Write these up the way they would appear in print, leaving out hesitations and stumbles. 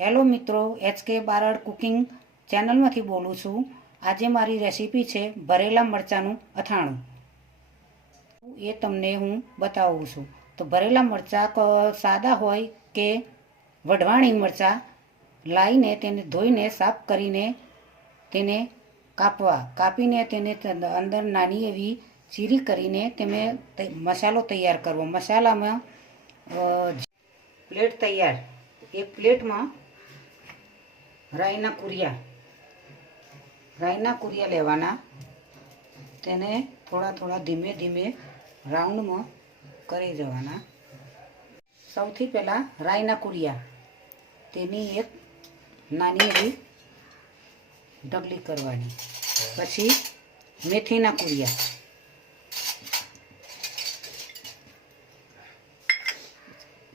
Hello મિત્રો, HK Barad cooking ચેનલમાંથી બોલું છું। આજે મારી રેસીપી છે ભરેલા મરચાંનું અથાણું। એ તમને હું બતાવું છું। તો ભરેલા મરચાં સાદા હોય કે વઢવાણી મરચાં લાવીને તેને ધોઈને સાફ કરીને તેને કાપીને તેને અંદર નાની એવી ચીરી કરીને તેને મસાલો તૈયાર કરવો। મસાલામાં પ્લેટ તૈયાર। એક પ્લેટમાં રાઈના કુરિયા લેવાના। તેને થોડા થોડા ધીમે ધીમે રાઉન્ડમાં કરી જવાના। સૌથી પહેલાં રાઈના કુરિયા, તેની એક નાની એવી ઢગલી કરવાની। પછી મેથીના કુરિયા,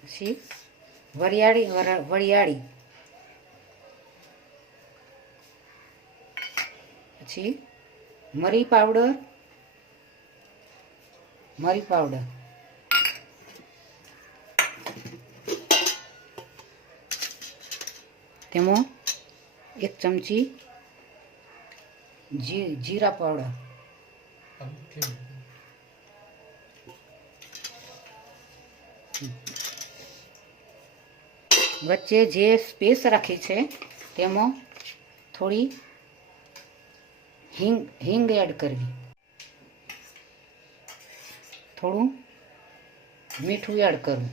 પછી વરિયાળી, પછી મરી પાવડર, તેમાં 1 ચમચી જીરા પાવડર, વચ્ચે જે સ્પેસ રાખી છે તેમાં થોડી હિંગ એડ કરવી, થોડું મીઠું એડ કરવું।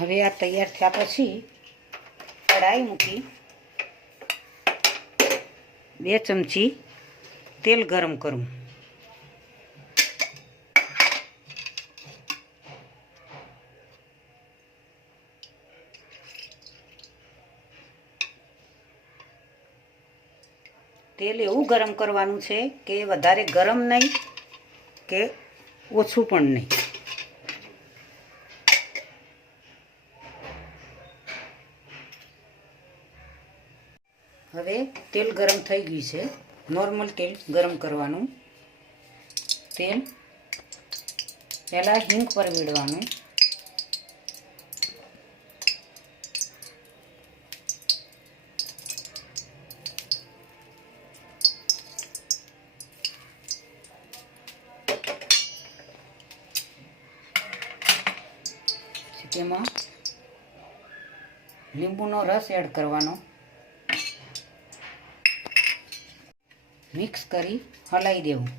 હવે આ તૈયાર થયા પછી કઢાઈ મૂકી 2 ચમચી તેલ ગરમ કરવું। તેલ એવું ગરમ કરવાનું છે કે વધારે ગરમ નહીં કે ઓછું પણ નહીં। હવે તેલ ગરમ થઈ ગયું છે। નોર્મલ તેલ ગરમ કરવાનું। તેલ પહેલાં હિંગ પર વેડવાનું। તેમાં લીંબુનો રસ એડ કરવાનો। મિક્સ કરી હલાવી દેવું।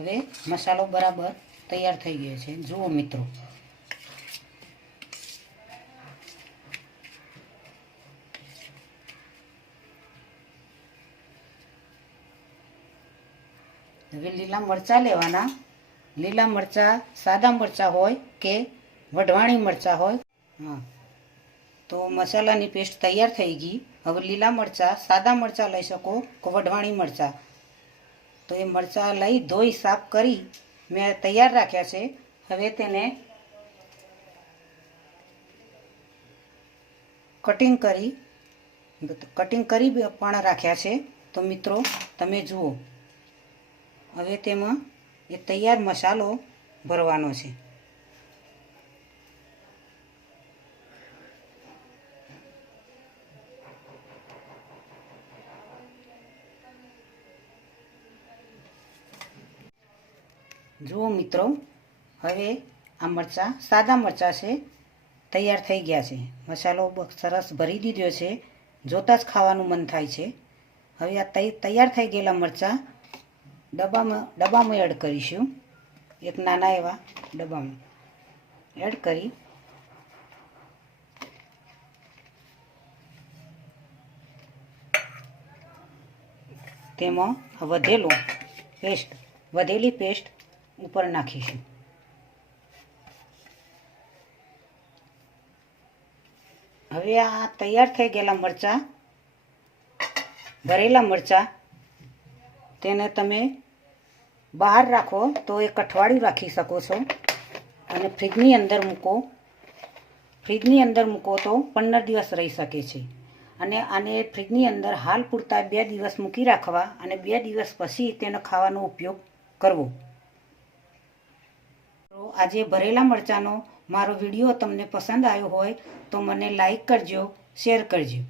હવે મસાલો બરાબર તૈયાર થઈ ગયો છે। જુઓ મિત્રો, હવે લીલા મરચાં લેવાના। લીલા મરચાં સાદા મરચાં હોય કે વઢવાણી મરચાં હોય। તો મસાલાની પેસ્ટ તૈયાર થઈ ગઈ। હવે લીલા મરચાં સાદા મરચાં લઈ શકો કે વઢવાણી મરચાં। તો એ મરચાં લઈ ધોઈ સાફ કરી મેં તૈયાર રાખ્યા છે। હવે તેને કટિંગ કરી પણ રાખ્યા છે। તો મિત્રો તમે જુઓ, હવે તેમાં એ તૈયાર મસાલો ભરવાનો છે। જુઓ મિત્રો, હવે આ મરચાં સાદા મરચાં છે, તૈયાર થઈ ગયા છે। મસાલો સરસ ભરી દીધો છે, જોતાં જ ખાવાનું મન થાય છે। હવે આ તૈયાર થઈ ગયેલા મરચાં ડબ્બામાં એડ કરીશું। એક નાના એવા ડબ્બામાં એડ કરી તેમાં વધેલી પેસ્ટ ઉપર નાખીશું। હવે આ તૈયાર થઈ ગયેલા મરચાં, ભરેલા મરચાં, તેને તમે બહાર રાખો તો એક અઠવાડિયું રાખી શકો છો અને ફ્રીજની અંદર મૂકો તો 15 દિવસ રહી શકે છે અને આને ફ્રીજની અંદર હાલ પૂરતા 2 દિવસ મૂકી રાખવા અને 2 દિવસ પછી તેનો ખાવાનો ઉપયોગ કરવો. તો આજે ભરેલા મરચાંનો મારો વિડીયો તમને પસંદ આવ્યો હોય તો મને લાઈક કરજો, શેર કરજો.